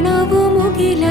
മണവുമുകില